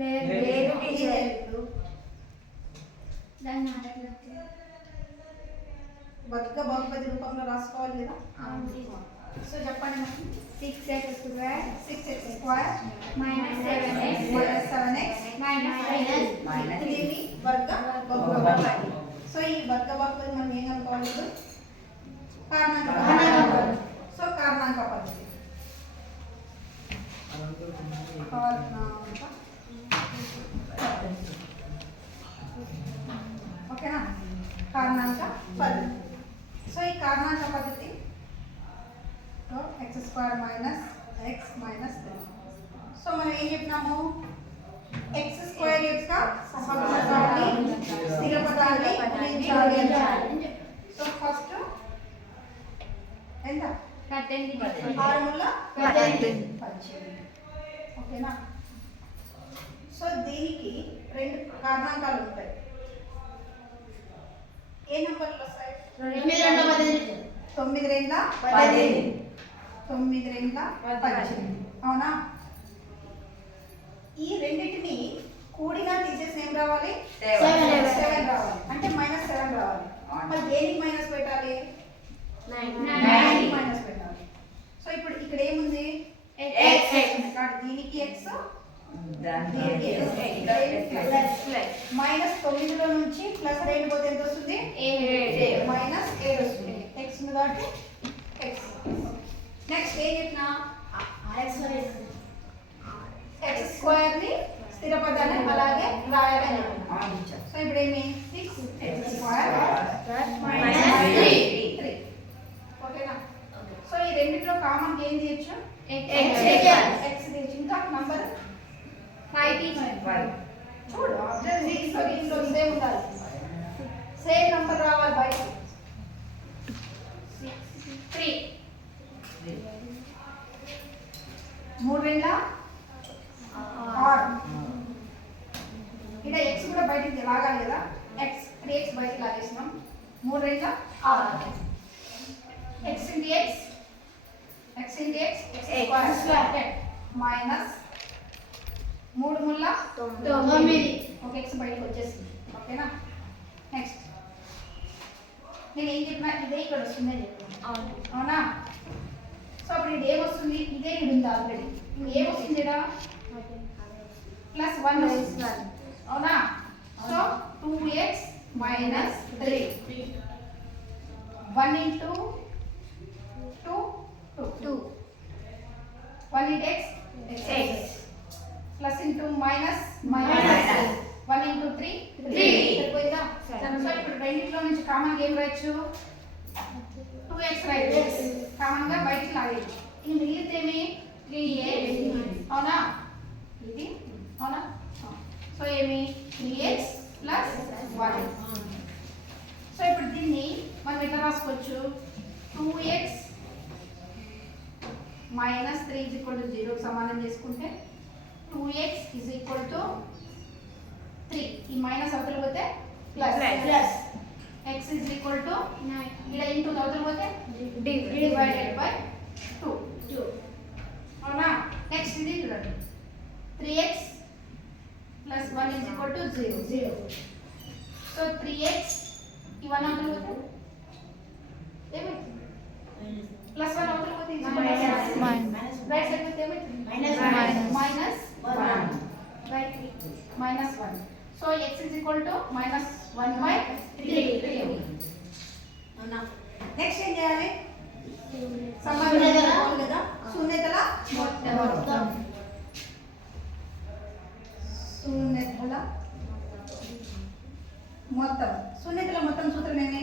లేదు టీచర్. దాని నాటకం బతుక బహుపది రూపంలో రాసుకోవాలి కదా. సో చెప్పండి. 6x square 6x square minus 7x minus దీన్ని వర్గ బహుపది. సో ఈ వర్గ బహుపది మనం ఏం కనుక్కోవాలి ఇప్పుడు? కారణాంక పద్ధతి. సో కారణాంక పద్ధతి. ఓకేనా? కారణాంక పద్ధతి. సో ఈ కారణాంక పద్ధతి x square minus x minus 3. So మనం ఏం చెప్పినాము? x స్క్వేర్ యొక్క సహగుణకాన్ని స్థిర పదాన్ని గుణించాలి. సో ఫస్ట్ ఎంత? 18. ఓకేనా? సో దీనికి రెండు కారణాంకాలు ఉంటాయి. ఏ నంబర్లు వస్తాయి? 9 2 18. అవునా? ఈ రెండింటిని కూడిగా తీసేసి ఏం రావాలి? 7 రావాలి. అంటే -7 రావాలి. మరి దేనికి మైనస్ పెట్టాలి? 9 మైనస్ పెట్టాలి. సో ఇప్పుడు ఇక్కడ ఏముంది? x. దీనికి x -9లో నుంచి +2 పోతే ఎంత వస్తుంది? -7 వస్తుంది. x ఉంది కాబట్టి x. నెక్స్ట్ ఏం చెప్పినా? x స్క్వేర్ ని స్థిర పదాన్ని అలాగే రాయాలని. సో ఇప్పుడు ఏమి? 6x square -3. ఓకేనా? సో ఈ రెండిట్లో కామన్ ఏం తీయచ్చు? x తీయచ్చు. ఇంకా నంబర్ 5 చూడు. సో దీంట్లో సేమ్ ఉండాలి. సేమ్ నంబర్ రావాలి బయట. 3 3 2 6. ఇక్కడ x కూడా బయటికి లాగాలి కదా. x 3x బయటికి లాగేసినాం. 3 2 6. x into x square minus 3 ముళ్ళ 9. ఒక x బయటకు వచ్చేసింది. ఓకేనా? నెక్స్ట్ నేను ఏం చెప్పినా ఇదే ఇక్కడ వస్తుంది అని చెప్పాను. అవునా? సో అప్పుడు ఇది ఏమొస్తుంది? ఇదే ఇది ఉంది ఆల్రెడీ. ఏమొస్తుంది ఇక్కడ? +1 వస్తుంది. అవునా? So 2x minus 3. 1 into 2 2. 1 into x x. Plus into minus 1 into 3 3. సరిపోయిందా? సో ఇప్పుడు రెండిట్లో నుంచి కామన్ ఏం రాయొచ్చు? 2x రాయొచ్చు. కామన్ గా బయటికి లాగేయచ్చు. ఇది మిగిలితేమి? 3x. అవునా? ఇది అవునా? సో ఏమి? 3x plus 1. సో ఇప్పుడు దీన్ని మనం ఎట్లా రాసుకోవచ్చు? 2x minus 3 is equal to 0 సమానం చేసుకుంటే 2x is equal to 3. ఈ మైనస్ అవతల పోతే plus x is equal to 9. ఇక్కడ ఇంటూ అవతల పోతే డివైడెడ్ బై 2. అవునా? నెక్స్ట్ ఇది చూడండి. 3x plus 1 is equal to 0. So 3x ఈ 1 అవతల పోతే ఏమైంది? +1 అవతల పోతే రైట్ సైడ్ పోతే ఏమైంది? -1. So x is equal to -1/3. అవునా? నెక్స్ట్ ఏం చేయాలి? సమాధానం కదా. శూన్యతల మొత్తం. శూన్యతల మొత్తం సూత్రం ఏమి?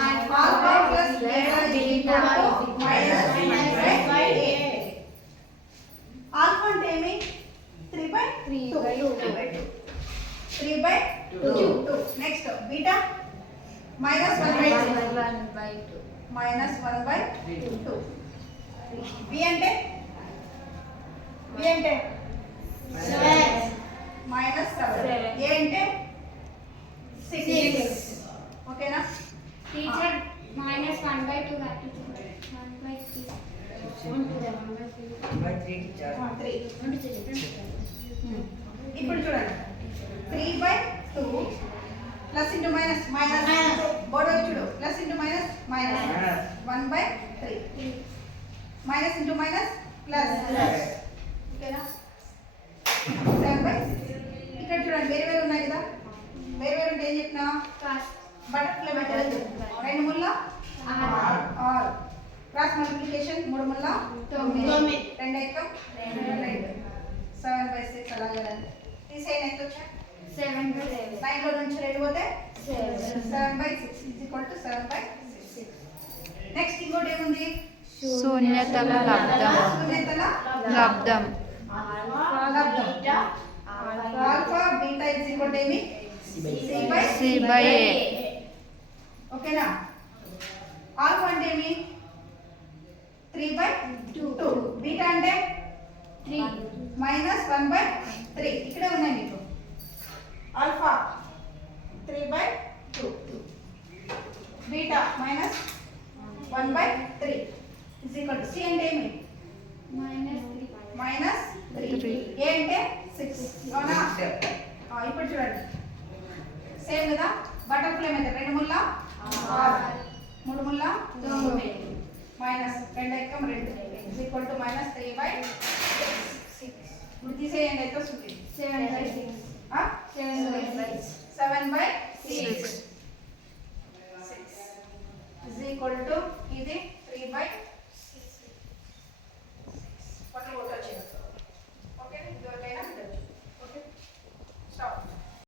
Alpha plus beta -1/8. ఆల్ఫా అంటే ఏమి? 3/2. Next beta -1/2. బి అంటే -7. ఏ అంటే 6. ఓకేనా? Teacher -1/2 that is 1/3. 3. ఇప్పుడు చూడండి 3/2 plus into minus minus board చూడు plus into minus minus 1/3 minus into minus plus ఓకేనా 7/6 ఇక్కడ చూడండి వేరు వేరు ఉన్నాయి కదా వేరు వేరు ఉంటే ఏం చెప్పినా బటర్ఫ్లై మెథడ్ రెండు ముళ్ళ 6 క్రాస్ మల్టిప్లికేషన్ 3 ముళ్ళ 9 రెండు ఎక్కం 2 7/6 అలాగే తీసేయండి ఎంత వచ్చా 7/7 9 లో నుంచి 2 పోతే 7/6 7/6 నెక్స్ట్ ఇంకోటి ఏముంది శూన్యతల లబ్ధం శూన్యతల లబ్ధం ఆల్ఫా బీటా ఏమి C/A ఓకేనా ఆల్ఫా అంటే ఏమి 3/2 బీటా అంటే 3 -1/3 ఇక్కడే ఉన్నాయి మీకు ఆల్ఫా 3/2 బీటా -1/3 C అంటే ఏమి -3 ఏ అంటే 6 అవునా ఇప్పుడు చూడండి సేమ్ కదా బటర్ఫ్లై మెథడ్ రెండు ముళ్ళ 6 3 ముళ్ళ 9 మైనస్ 2 ఎక్కం 2 -3/6 ఇప్పుడు తీసేయండి అయితే వస్తుంది 7/6 7/6 is equal to